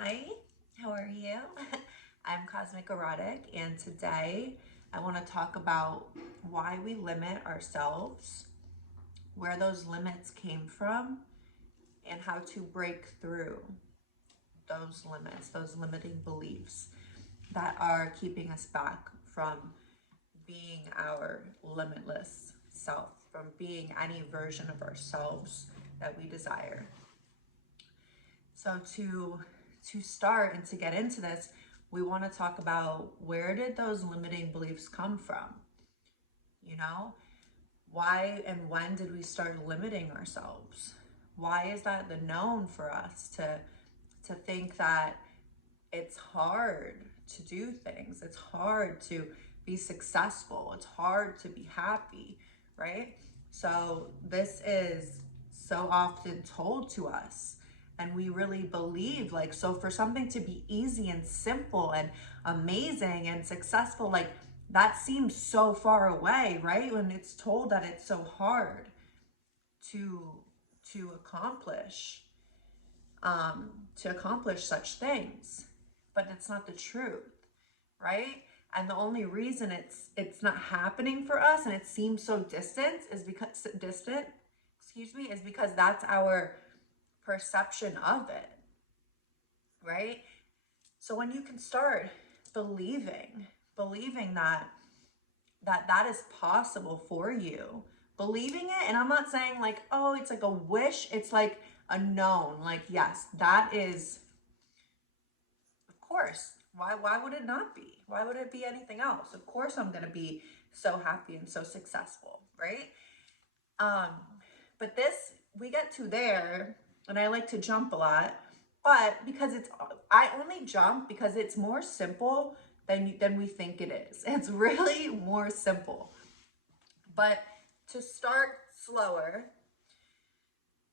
Hi, how are you? I'm Cosmic Erotic, and today I want to talk about why we limit ourselves, where those limits came from, and how to break through those limits, those limiting beliefs that are keeping us back from being our limitless self, from being any version of ourselves that we desire. So to start and to get into this, we want to talk about where did those limiting beliefs come from? You know, why and when did we start limiting ourselves? Why is that the known for us to think that it's hard to do things? It's hard to be successful. It's hard to be happy, right? So this is so often told to us, and we really believe, like, so for something to be easy and simple and amazing and successful, like, that seems so far away, right? When it's told that it's so hard to to accomplish to accomplish such things, but it's not the truth, right? And the only reason it's not happening for us and it seems so distant, excuse me, is because that's our perception of it, right? So when you can start believing that is possible for you, believing it, and I'm not saying like, oh, it's like a wish, it's like a known, like, yes, that is, of course. Why would it not be? Why would it be anything else? Of course I'm going to be so happy and so successful, right? Um but this, we get to there, and I like to jump a lot, but because it's, I only jump because it's more simple than we think it is. It's really more simple. But to start slower,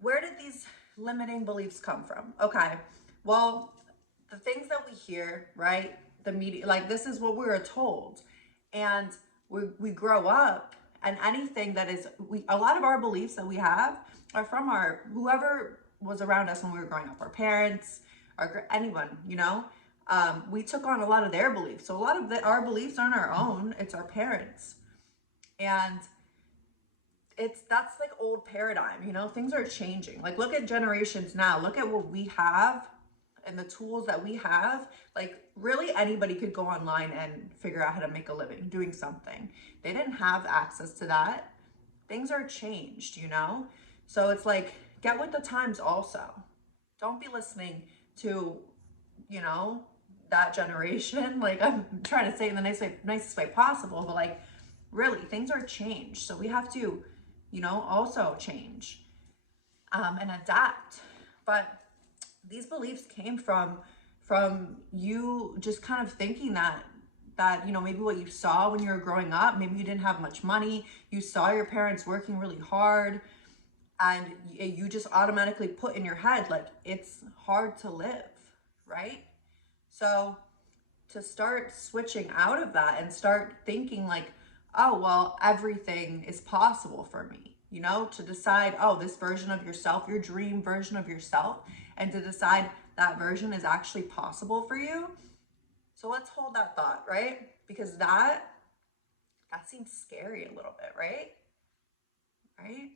where did these limiting beliefs come from? Okay, well, the things that we hear, right? The media, like, this is what we were told. And we grow up, and anything that is, a lot of our beliefs that we have are from our, whoever was around us when we were growing up, our parents, anyone, we took on a lot of their beliefs. So a lot of our beliefs aren't our own, it's our parents. And that's like old paradigm, things are changing. Like, look at generations now, look at what we have and the tools that we have. Like, really anybody could go online and figure out how to make a living doing something. They didn't have access to that. Things are changed, so it's like, get with the times also. Don't be listening to, you know that generation. Like, I'm trying to say in the nicest way possible, but like, really, things are changed, so we have to, also change, and adapt. But these beliefs came from you just kind of thinking that maybe what you saw when you were growing up, maybe you didn't have much money, you saw your parents working really hard, and you just automatically put in your head like it's hard to live, right? So to start switching out of that and start thinking like, oh, well, everything is possible for me, to decide, oh, this version of yourself, your dream version of yourself, and to decide that version is actually possible for you. So let's hold that thought, right? Because that seems scary a little bit, right? Right?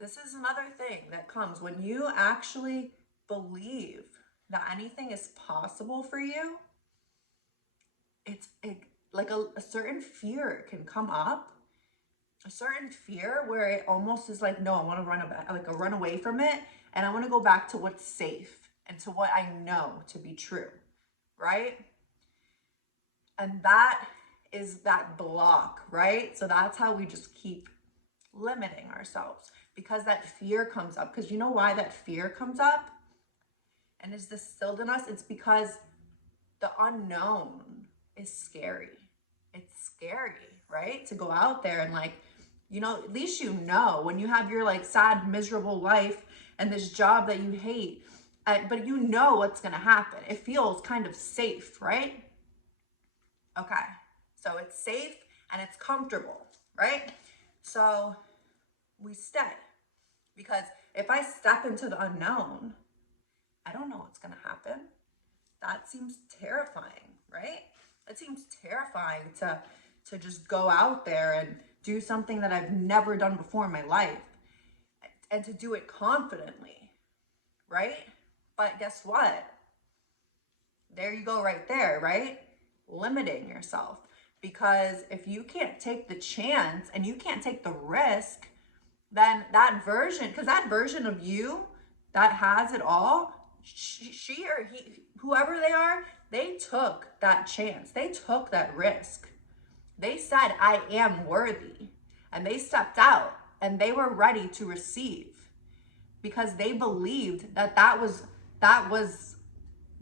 This is another thing that comes when you actually believe that anything is possible for you. Like a certain fear can come up, a certain fear where it almost is like, no, I want to run away from it, and I want to go back to what's safe and to what I know to be true, right? And that is that block, right? So that's how we just keep limiting ourselves, because that fear comes up. Because you know why that fear comes up and is distilled in us? It's because the unknown is scary. It's scary, right? To go out there and, like, at least when you have your like sad, miserable life and this job that you hate, but what's gonna happen. It feels kind of safe, right? Okay, so it's safe and it's comfortable, right? So we stay, because if I step into the unknown, I don't know what's gonna happen. that seems terrifying, right? It seems terrifying to just go out there and do something that I've never done before in my life, and to do it confidently, right? But guess what? There you go right there, right? Limiting yourself. Because if you can't take the chance and you can't take the risk, then that version, because that version of you that has it all, she or he, whoever they are, they took that chance. They took that risk. They said, I am worthy. And they stepped out and they were ready to receive because they believed that that was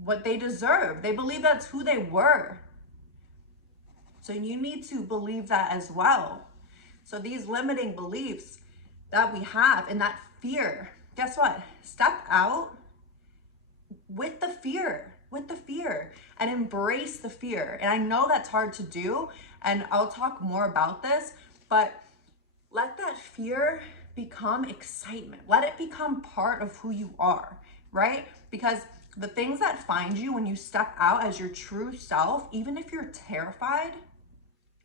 what they deserved. They believed that's who they were. So you need to believe that as well. So these limiting beliefs that we have and that fear, guess what? Step out with the fear, and embrace the fear. And I know that's hard to do, and I'll talk more about this, but let that fear become excitement. Let it become part of who you are, right? Because the things that find you when you step out as your true self, even if you're terrified,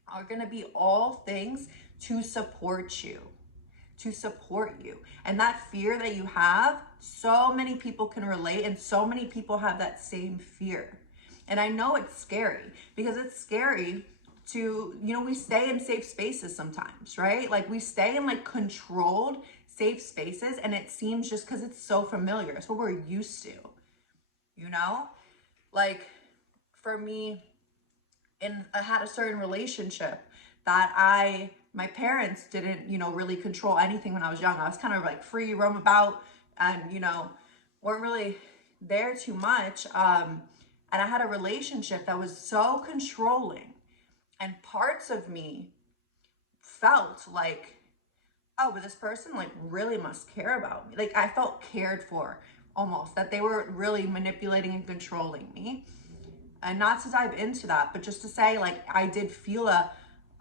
are going to be all things to support you. And that fear that you have, so many people can relate, and so many people have that same fear. And I know it's scary because it's scary to, we stay in safe spaces sometimes, right? Like we stay in like controlled safe spaces, and it seems just because it's so familiar. It's what we're used to, like for me, I had a certain relationship that my parents didn't, really control anything when I was young. I was kind of like free, roam about, and, weren't really there too much. And I had a relationship that was so controlling, and parts of me felt like, oh, but this person like really must care about me. Like I felt cared for almost, that they were really manipulating and controlling me. And not to dive into that, but just to say, like, I did feel a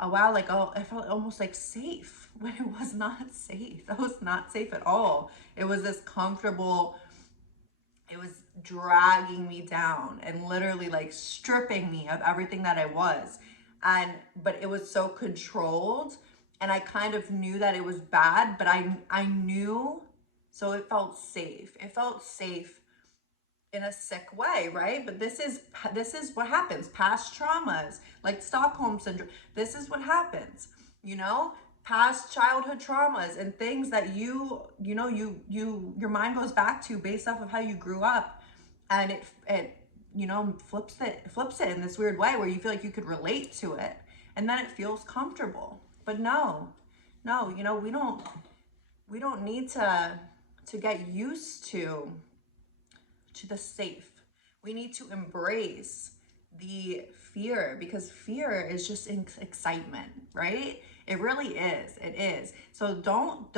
wow, like, oh, I felt almost like safe when it was not safe. That was not safe at all. It was this comfortable, it was dragging me down and literally like stripping me of everything that I was. But it was so controlled, and I kind of knew that it was bad, but I knew, so it felt safe. It felt safe in a sick way, right? But this is what happens. Past traumas, like Stockholm syndrome, this is what happens, past childhood traumas and things that your mind goes back to based off of how you grew up, and it flips it in this weird way where you feel like you could relate to it, and then it feels comfortable. But no, we don't need to get used to the safe. We need to embrace the fear, because fear is just excitement, right? It really is. It is. So don't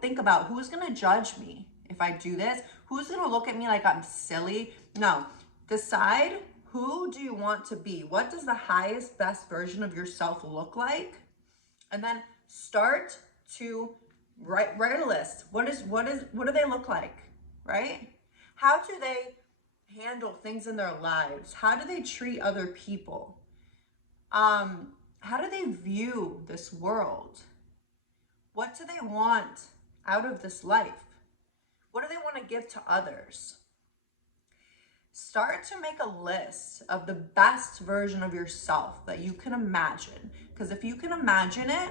think about who's going to judge me if I do this. Who's going to look at me like I'm silly? No. Decide, who do you want to be? What does the highest, best version of yourself look like? And then start to write a list. What do they look like, right? How do they handle things in their lives? How do they treat other people? How do they view this world? What do they want out of this life? What do they want to give to others? Start to make a list of the best version of yourself that you can imagine. Because if you can imagine it,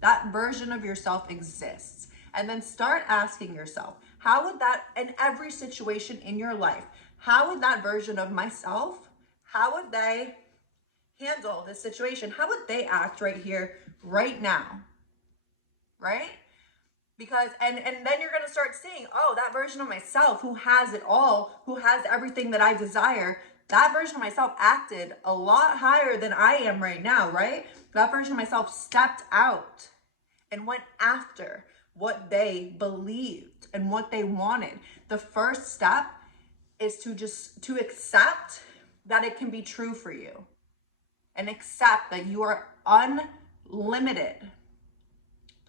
that version of yourself exists. And then start asking yourself, how would that, in every situation in your life, how would that version of myself, how would they handle this situation? How would they act right here, right now? Right? Because, and then you're going to start seeing, oh, that version of myself who has it all, who has everything that I desire, that version of myself acted a lot higher than I am right now, right? That version of myself stepped out and went after what they believed and what they wanted. The first step is to accept that it can be true for you, and accept that you are unlimited,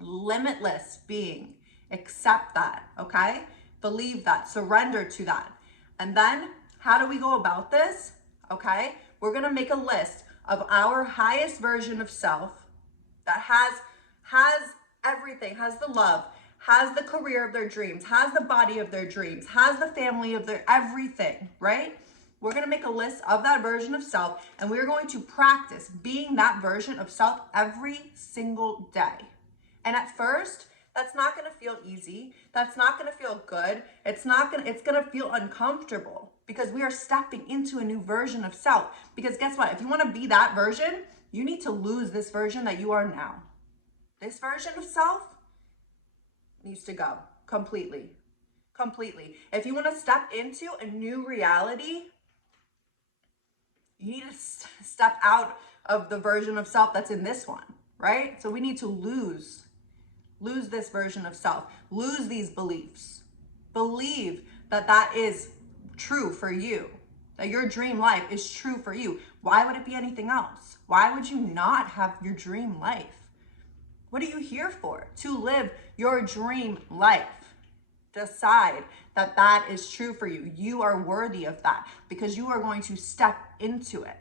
limitless being. Accept that, okay? Believe that, surrender to that. And then How do we go about this? Okay, we're gonna make a list of our highest version of self that has everything, has the love, has the career of their dreams, has the body of their dreams, has the family of their everything, right? We're going to make a list of that version of self, and we're going to practice being that version of self every single day. And at first, that's not going to feel easy. That's not going to feel good. It's going to feel uncomfortable because we are stepping into a new version of self. Because guess what? If you want to be that version, you need to lose this version that you are now. This version of self needs to go completely. Completely. If you want to step into a new reality, you need to step out of the version of self that's in this one, right? So we need to lose this version of self, lose these beliefs. Believe that that is true for you, that your dream life is true for you. Why would it be anything else? Why would you not have your dream life? What are you here for? To live your dream life. Decide that that is true for you. You are worthy of that because you are going to step into it.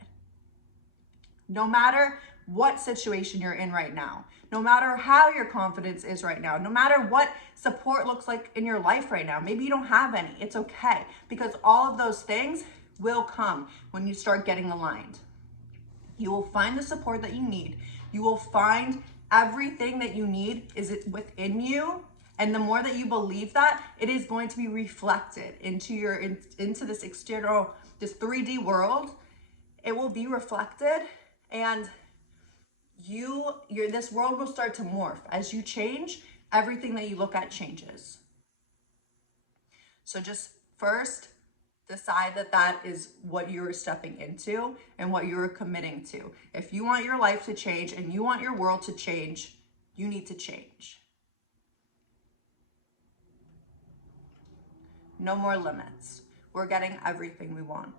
No matter what situation you're in right now, no matter how your confidence is right now, no matter what support looks like in your life right now, maybe you don't have any, it's okay because all of those things will come when you start getting aligned. You will find the support that you need. You will find everything that you need is within you. And the more that you believe that, it is going to be reflected into this external, this 3D world. It will be reflected, and this world will start to morph. As you change, everything that you look at changes. So just first, decide that that is what you're stepping into and what you're committing to. If you want your life to change and you want your world to change, you need to change. No more limits. We're getting everything we want.